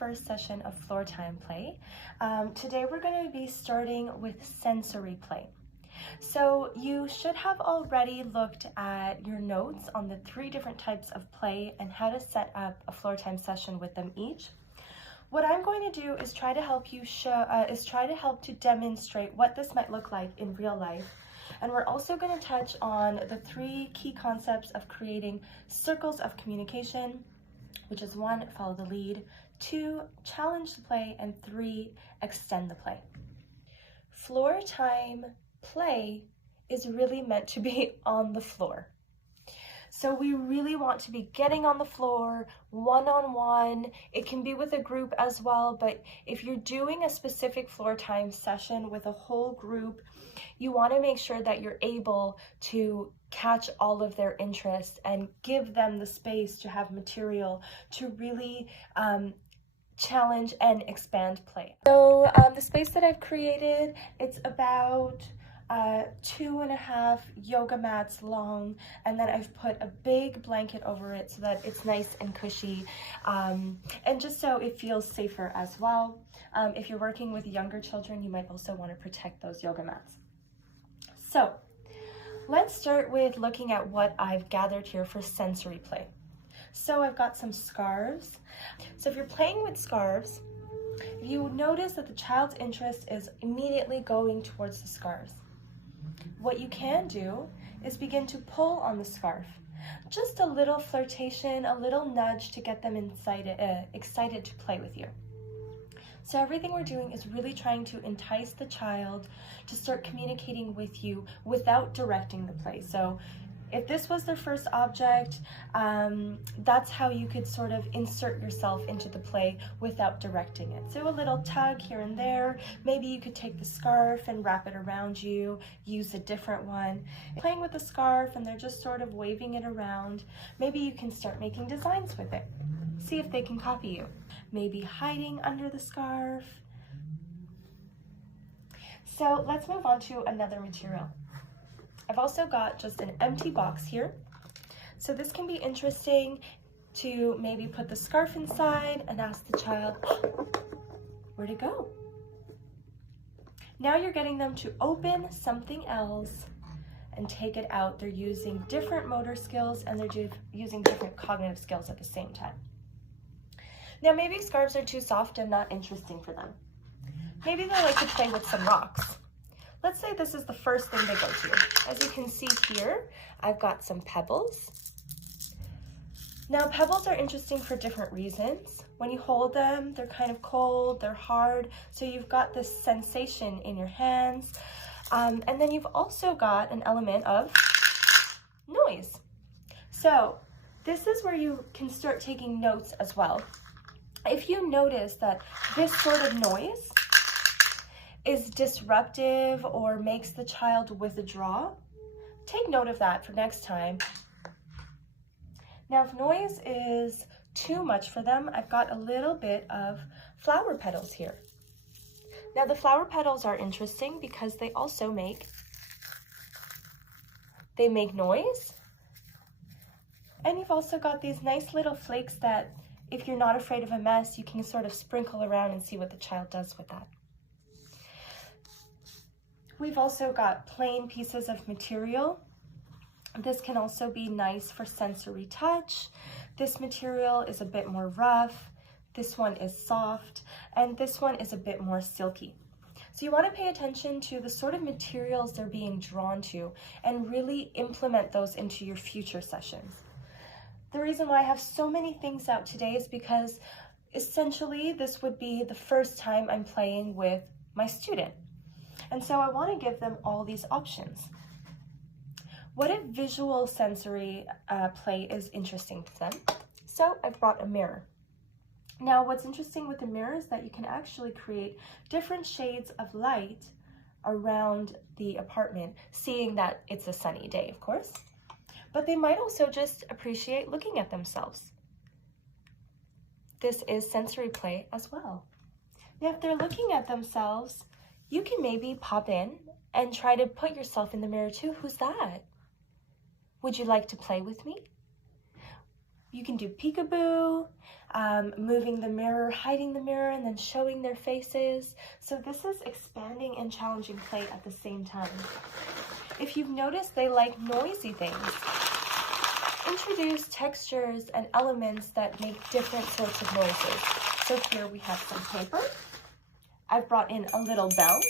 first session of floor time play. Today we're going to be starting with sensory play. So you should have already looked at your notes on the 3 different types of play and how to set up a floor time session with them each. What I'm going to do is try to help to demonstrate what this might look like in real life. And we're also going to touch on the 3 key concepts of creating circles of communication, which is 1, follow the lead, 2, challenge the play, and 3, extend the play. Floor time play is really meant to be on the floor. So we really want to be getting on the floor, one-on-one. It can be with a group as well, but if you're doing a specific floor time session with a whole group, you want to make sure that you're able to catch all of their interests and give them the space to have material to really challenge and expand play. So the space that I've created, it's about 2.5 yoga mats long, and then I've put a big blanket over it so that it's nice and cushy, and just so it feels safer as well. If you're working with younger children, you might also want to protect those yoga mats. So let's start with looking at what I've gathered here for sensory play. So I've got some scarves. So if you're playing with scarves, you notice that the child's interest is immediately going towards the scarves. What you can do is begin to pull on the scarf. Just a little flirtation, a little nudge to get them excited to play with you. So everything we're doing is really trying to entice the child to start communicating with you without directing the play. So if this was their first object, that's how you could sort of insert yourself into the play without directing it. So a little tug here and there. Maybe you could take the scarf and wrap it around you, use a different one. Playing with the scarf and they're just sort of waving it around, maybe you can start making designs with it. See if they can copy you. Maybe hiding under the scarf. So let's move on to another material. I've also got just an empty box here. So this can be interesting to maybe put the scarf inside and ask the child, where'd it go? Now you're getting them to open something else and take it out. They're using different motor skills and they're using different cognitive skills at the same time. Now maybe scarves are too soft and not interesting for them. Maybe they like to play with some rocks. Let's say this is the first thing they go to. As you can see here, I've got some pebbles. Now pebbles are interesting for different reasons. When you hold them, they're kind of cold, they're hard, so you've got this sensation in your hands. And then you've also got an element of noise. So this is where you can start taking notes as well. If you notice that this sort of noise is disruptive or makes the child withdraw, take note of that for next time. Now, if noise is too much for them, I've got a little bit of flower petals here. Now, the flower petals are interesting because they also make noise. And you've also got these nice little flakes that, if you're not afraid of a mess, you can sort of sprinkle around and see what the child does with that. We've also got plain pieces of material. This can also be nice for sensory touch. This material is a bit more rough. This one is soft, and this one is a bit more silky. So you want to pay attention to the sort of materials they're being drawn to and really implement those into your future sessions. The reason why I have so many things out today is because essentially this would be the first time I'm playing with my student. And so I want to give them all these options. What if visual sensory play is interesting to them? So I've brought a mirror. Now what's interesting with the mirror is that you can actually create different shades of light around the apartment, seeing that it's a sunny day, of course. But they might also just appreciate looking at themselves. This is sensory play as well. Now if they're looking at themselves, you can maybe pop in and try to put yourself in the mirror too. Who's that? Would you like to play with me? You can do peekaboo, moving the mirror, hiding the mirror, and then showing their faces. So this is expanding and challenging play at the same time. If you've noticed, they like noisy things. Introduce textures and elements that make different sorts of noises. So here we have some paper. I've brought in a little bell.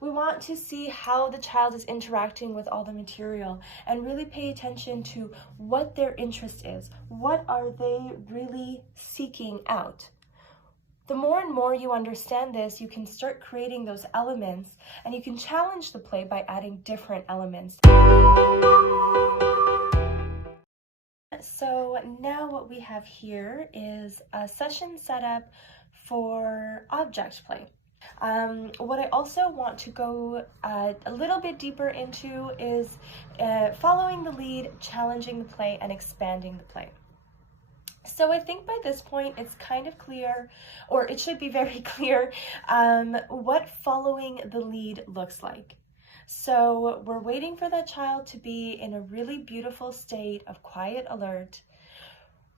We want to see how the child is interacting with all the material and really pay attention to what their interest is. What are they really seeking out? The more and more you understand this, you can start creating those elements, and you can challenge the play by adding different elements. So now what we have here is a session set up for object play. What I also want to go a little bit deeper into is following the lead, challenging the play, and expanding the play. So I think by this point it's kind of clear, or it should be very clear, what following the lead looks like. So we're waiting for that child to be in a really beautiful state of quiet alert.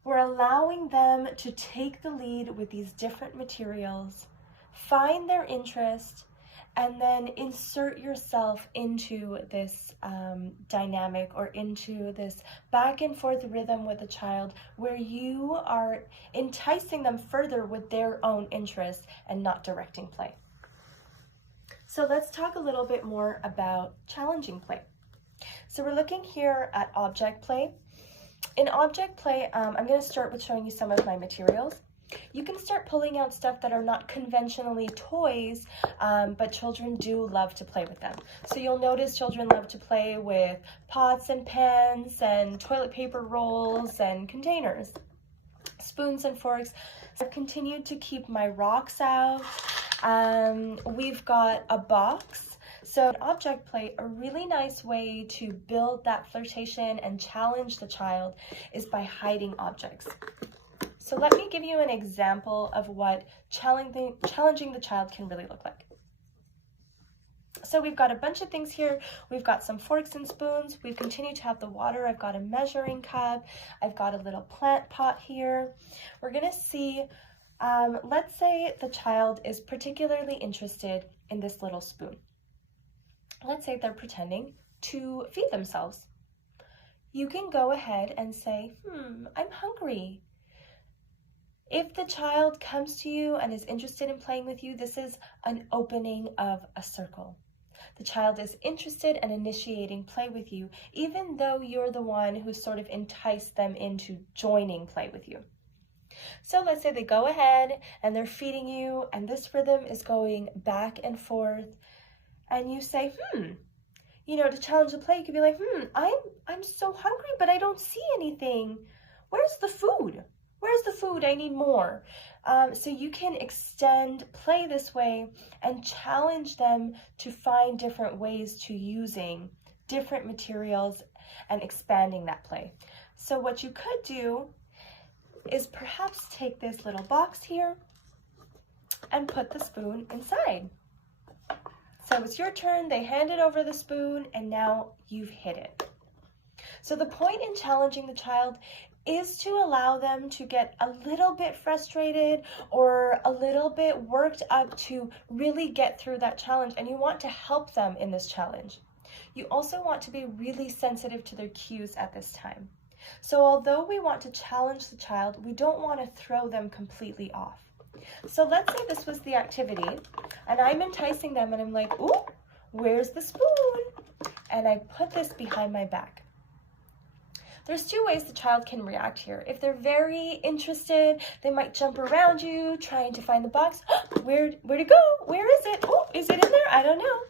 We're allowing them to take the lead with these different materials, find their interest, and then insert yourself into this dynamic, or into this back and forth rhythm with the child, where you are enticing them further with their own interests and not directing play. So let's talk a little bit more about challenging play. So we're looking here at object play. In object play, I'm going to start with showing you some of my materials. You can start pulling out stuff that are not conventionally toys, but children do love to play with them. So you'll notice children love to play with pots and pans and toilet paper rolls and containers, spoons and forks. So I've continued to keep my rocks out. We've got a box. So in object play, a really nice way to build that flirtation and challenge the child is by hiding objects. So let me give you an example of what challenging the child can really look like. So we've got a bunch of things here. We've got some forks and spoons. We've continued to have the water. I've got a measuring cup. I've got a little plant pot here. We're going to see, let's say the child is particularly interested in this little spoon. Let's say they're pretending to feed themselves. You can go ahead and say, I'm hungry. If the child comes to you and is interested in playing with you, this is an opening of a circle. The child is interested and initiating play with you, even though you're the one who sort of enticed them into joining play with you. So let's say they go ahead and they're feeding you, and this rhythm is going back and forth, and you say, you know, to challenge the play, you could be like, I'm so hungry, but I don't see anything. Where's the food? Where's the food? I need more. So you can extend play this way and challenge them to find different ways to using different materials and expanding that play. So what you could do is perhaps take this little box here and put the spoon inside. So it's your turn, they hand it over the spoon, and now you've hit it. So the point in challenging the child is to allow them to get a little bit frustrated or a little bit worked up to really get through that challenge, and you want to help them in this challenge. You also want to be really sensitive to their cues at this time. So although we want to challenge the child, we don't want to throw them completely off. So let's say this was the activity, and I'm enticing them, and I'm like, ooh, where's the spoon? And I put this behind my back. There's two ways the child can react here. If they're very interested, they might jump around you, trying to find the box. Where'd it go? Where is it? Oh, is it in there? I don't know.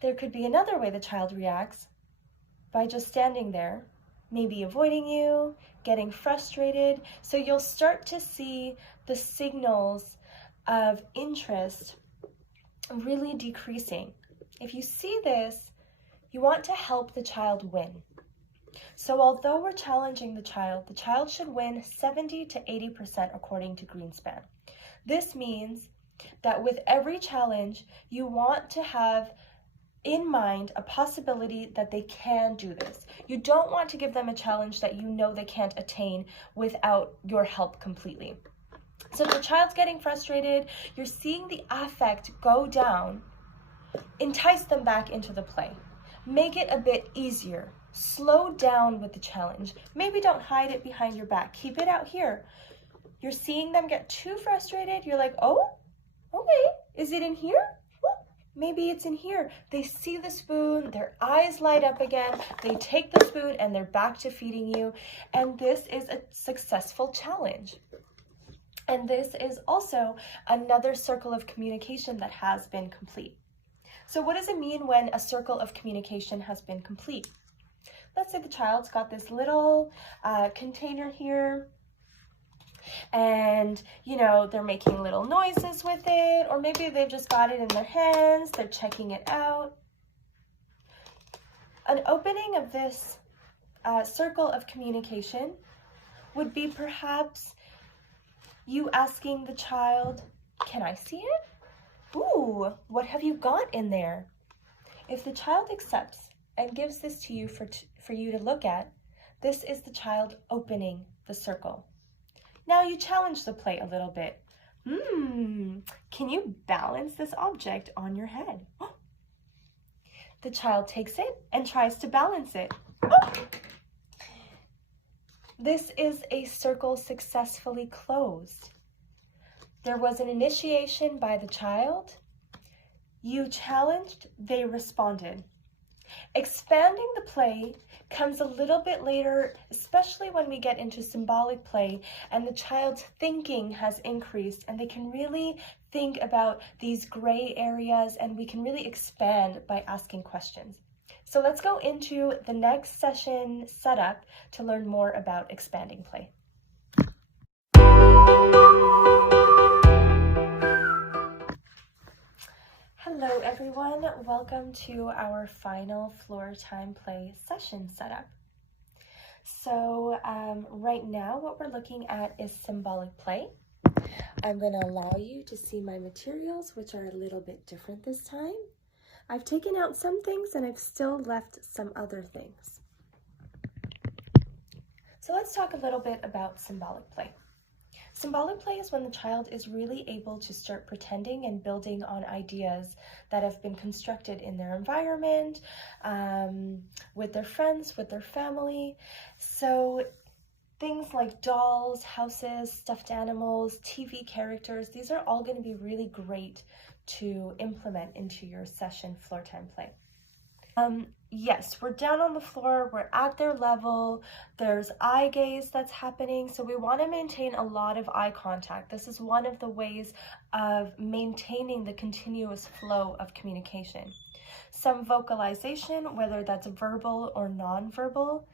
There could be another way the child reacts, by just standing there, maybe avoiding you, getting frustrated. So you'll start to see the signals of interest really decreasing. If you see this, you want to help the child win. So although we're challenging the child should win 70 to 80% according to Greenspan. This means that with every challenge, you want to have in mind a possibility that they can do this. You don't want to give them a challenge that you know they can't attain without your help completely. So if the child's getting frustrated, you're seeing the affect go down, entice them back into the play. Make it a bit easier. Slow down with the challenge. Maybe don't hide it behind your back. Keep it out here. You're seeing them get too frustrated. You're like, oh, okay, is it in here? Maybe it's in here. They see the spoon, their eyes light up again, they take the spoon and they're back to feeding you. And this is a successful challenge. And this is also another circle of communication that has been complete. So what does it mean when a circle of communication has been complete? Let's say the child's got this little container here, and they're making little noises with it, or maybe they've just got it in their hands, they're checking it out. An opening of this circle of communication would be perhaps you asking the child, can I see it? Ooh, what have you got in there? If the child accepts and gives this to you for you to look at, this is the child opening the circle. Now you challenge the play a little bit. Can you balance this object on your head? The child takes it and tries to balance it. This is a circle successfully closed. There was an initiation by the child. You challenged, they responded. Expanding the play comes a little bit later, especially when we get into symbolic play and the child's thinking has increased and they can really think about these gray areas, and we can really expand by asking questions. So let's go into the next session setup to learn more about expanding play. Hello everyone, welcome to our final floor time play session setup. So right now what we're looking at is symbolic play. I'm going to allow you to see my materials, which are a little bit different this time. I've taken out some things and I've still left some other things. So let's talk a little bit about symbolic play. Symbolic play is when the child is really able to start pretending and building on ideas that have been constructed in their environment, with their friends, with their family. So things like dolls, houses, stuffed animals, TV characters, these are all going to be really great to implement into your session floor time play. Yes, we're down on the floor, we're at their level, there's eye gaze that's happening, so we want to maintain a lot of eye contact. This is one of the ways of maintaining the continuous flow of communication. Some vocalization, whether that's verbal or non-verbal,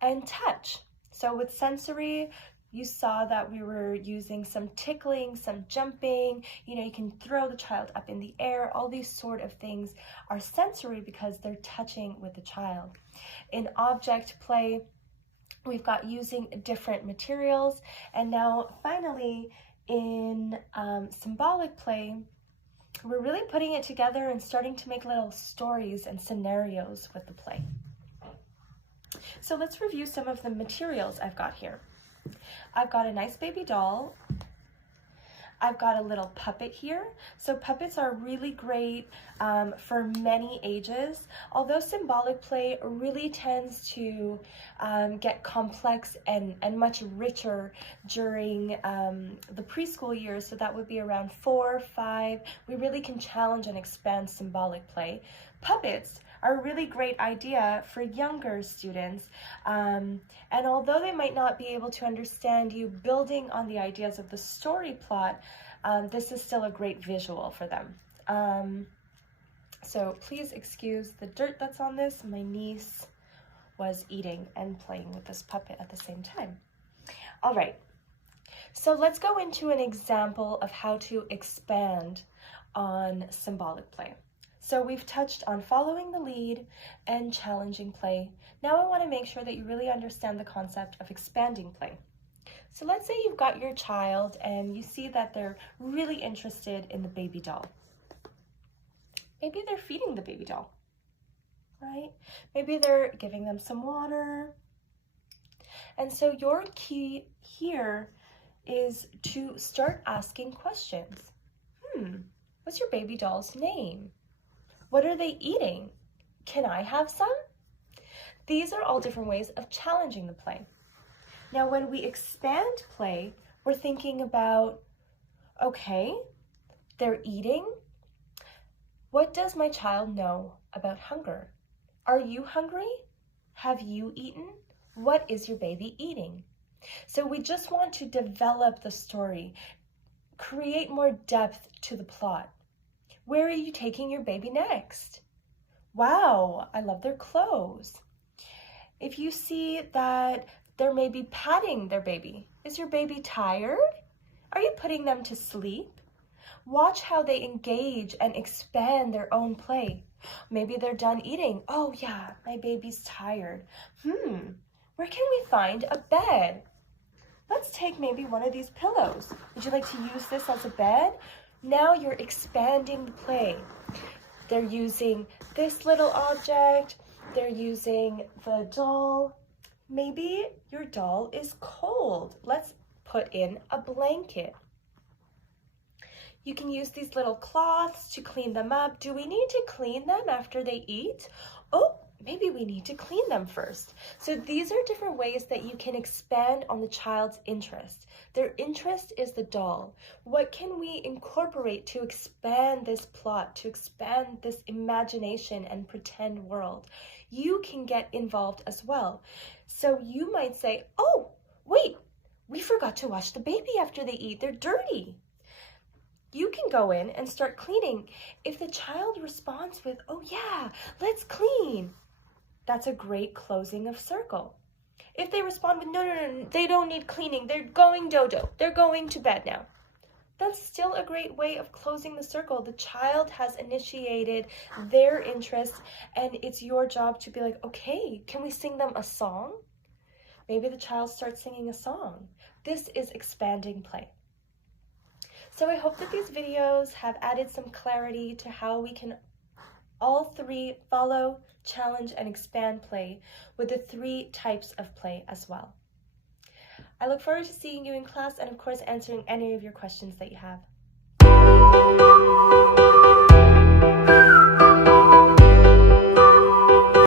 and touch. So with sensory, you saw that we were using some tickling, some jumping, you can throw the child up in the air. All these sort of things are sensory because they're touching with the child. In object play, we've got using different materials. And now finally in symbolic play, we're really putting it together and starting to make little stories and scenarios with the play. So let's review some of the materials I've got here. I've got a nice baby doll. I've got a little puppet here. So puppets are really great for many ages, although symbolic play really tends to get complex and much richer during the preschool years. So that would be around 4, 5. We really can challenge and expand symbolic play. Puppets are a really great idea for younger students. And although they might not be able to understand you building on the ideas of the story plot, this is still a great visual for them. So please excuse the dirt that's on this. My niece was eating and playing with this puppet at the same time. All right, so let's go into an example of how to expand on symbolic play. So we've touched on following the lead and challenging play. Now I want to make sure that you really understand the concept of expanding play. So let's say you've got your child and you see that they're really interested in the baby doll. Maybe they're feeding the baby doll. right? Maybe they're giving them some water. And so your key here is to start asking questions. What's your baby doll's name? What are they eating? Can I have some? These are all different ways of challenging the play. Now, when we expand play, we're thinking about, okay, they're eating. What does my child know about hunger? Are you hungry? Have you eaten? What is your baby eating? So we just want to develop the story, create more depth to the plot. Where are you taking your baby next? Wow, I love their clothes. If you see that they're maybe patting their baby, is your baby tired? Are you putting them to sleep? Watch how they engage and expand their own play. Maybe they're done eating. Oh yeah, my baby's tired. Where can we find a bed? Let's take maybe one of these pillows. Would you like to use this as a bed? Now you're expanding the play. They're using this little object. They're using the doll. Maybe your doll is cold. Let's put in a blanket. You can use these little cloths to clean them up. Do we need to clean them after they eat? Oh, maybe we need to clean them first. So these are different ways that you can expand on the child's interest. Their interest is the doll. What can we incorporate to expand this plot, to expand this imagination and pretend world? You can get involved as well. So you might say, oh, wait, we forgot to wash the baby after they eat. They're dirty. You can go in and start cleaning. If the child responds with, oh yeah, let's clean, that's a great closing of circle. If they respond with, no, they don't need cleaning, they're going dodo, they're going to bed now, that's still a great way of closing the circle. The child has initiated their interest, and it's your job to be like, okay, can we sing them a song? Maybe the child starts singing a song. This is expanding play. So I hope that these videos have added some clarity to how we can all three follow, challenge, and expand play with the 3 types of play as well. I look forward to seeing you in class and of course answering any of your questions that you have.